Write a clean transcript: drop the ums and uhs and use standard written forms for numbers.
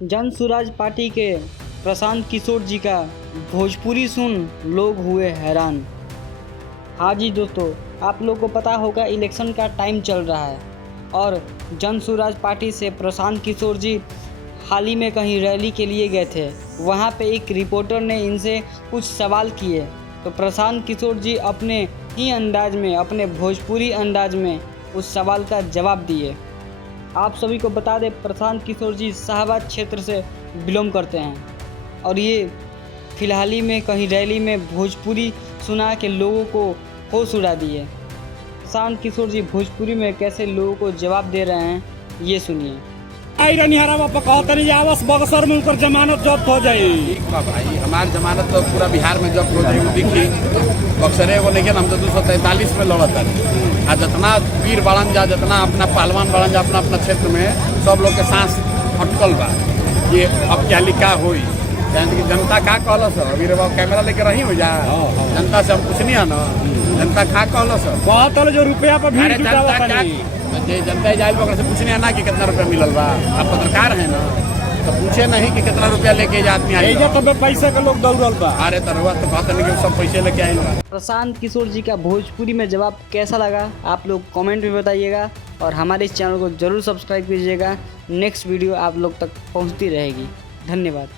Jan Suraaj party के प्रशांत किशोर जी का भोजपुरी सुन लोग हुए हैरान। हाँ जी दोस्तों, आप लोग को पता होगा इलेक्शन का टाइम चल रहा है और जन सुराज पार्टी से प्रशांत किशोर जी हाल ही में कहीं रैली के लिए गए थे। वहाँ पे एक रिपोर्टर ने इनसे कुछ सवाल किए तो प्रशांत किशोर जी अपने ही अंदाज में, अपने भोजपुरी अंदाज में उस सवाल का जवाब दिए। आप सभी को बता दें, प्रशांत किशोर जी शाहबाद क्षेत्र से बिलोंग करते हैं और ये फिलहाल ही में कहीं रैली में भोजपुरी सुना के लोगों को होश उड़ा दिए। प्रशांत किशोर जी भोजपुरी में कैसे लोगों को जवाब दे रहे हैं, ये सुनिए। आवस बक्सर में उनकर जमानत जब्त हो जाए। ठीक बा भाई, हमार जमानत तो पूरा बिहार में जब्त हो जाए। देखी बक्सरे को लेकिन हम तो 243 में लड़त है। आ जितना वीर बड़न जा, जितना अपना पहलवान बड़न जा अपना अपना क्षेत्र में, सब लोग के सांस अटकल बा ये अब क्या लिखा हुई। जनता का कहल सर, अभी कैमरा लेके रही हो जा, जनता से हम कुछ नहीं है ना। जनता का कहल सर, बहुत जो रुपया पर भीड़ जुटावा जनता जाए से पूछने ना कि कितना रुपया मिलल बा। आप पत्रकार है ना, तो पूछे नहीं कि कितना रुपया लेके आदमी आई। तो पैसे के लोग दौड़ल बा। अरे तरवा तो कहते नहीं कि सब पैसे लेके आए। प्रशांत किशोर जी का भोजपुरी में जवाब कैसा लगा आप लोग कमेंट में बताइएगा और हमारे इस चैनल को ज़रूर सब्सक्राइब कीजिएगा। नेक्स्ट वीडियो आप लोग तक पहुंचती रहेगी। धन्यवाद।